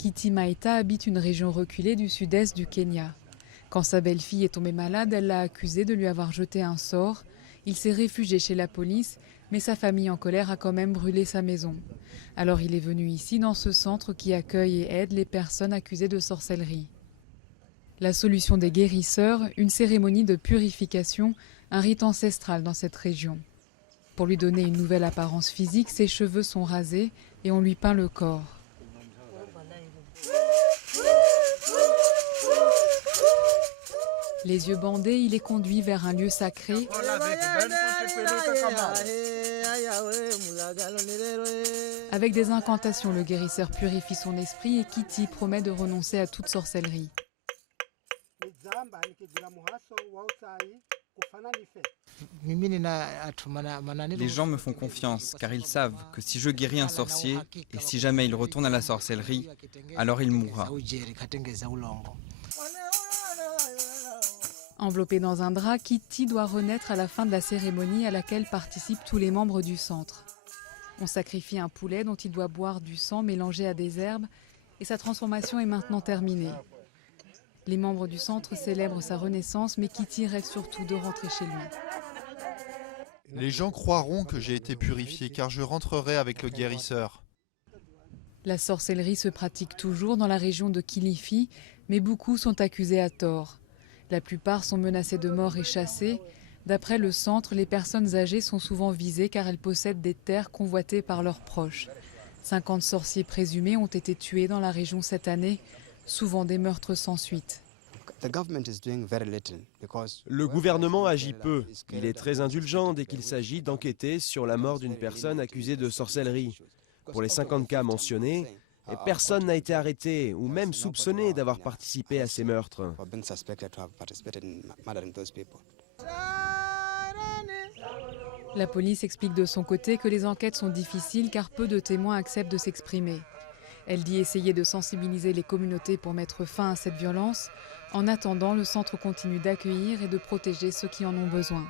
Kitty Maita habite une région reculée du sud-est du Kenya. Quand sa belle-fille est tombée malade, elle l'a accusé de lui avoir jeté un sort. Il s'est réfugié chez la police, mais sa famille en colère a quand même brûlé sa maison. Alors il est venu ici, dans ce centre qui accueille et aide les personnes accusées de sorcellerie. La solution des guérisseurs, une cérémonie de purification, un rite ancestral dans cette région. Pour lui donner une nouvelle apparence physique, ses cheveux sont rasés et on lui peint le corps. Les yeux bandés, il est conduit vers un lieu sacré avec des incantations. Le guérisseur purifie son esprit et Kitty promet de renoncer à toute sorcellerie. Les gens me font confiance car ils savent que si je guéris un sorcier et si jamais il retourne à la sorcellerie, alors il mourra. Enveloppée dans un drap, Kitty doit renaître à la fin de la cérémonie à laquelle participent tous les membres du centre. On sacrifie un poulet dont il doit boire du sang mélangé à des herbes et sa transformation est maintenant terminée. Les membres du centre célèbrent sa renaissance, mais Kitty rêve surtout de rentrer chez lui. Les gens croiront que j'ai été purifié car je rentrerai avec le guérisseur. La sorcellerie se pratique toujours dans la région de Kilifi, mais beaucoup sont accusés à tort. La plupart sont menacés de mort et chassés. D'après le centre, les personnes âgées sont souvent visées car elles possèdent des terres convoitées par leurs proches. 50 sorciers présumés ont été tués dans la région cette année, souvent des meurtres sans suite. Le gouvernement agit peu. Il est très indulgent dès qu'il s'agit d'enquêter sur la mort d'une personne accusée de sorcellerie. Pour les 50 cas mentionnés, personne n'a été arrêté ou même soupçonné d'avoir participé à ces meurtres. La police explique de son côté que les enquêtes sont difficiles car peu de témoins acceptent de s'exprimer. Elle dit essayer de sensibiliser les communautés pour mettre fin à cette violence. En attendant, le centre continue d'accueillir et de protéger ceux qui en ont besoin.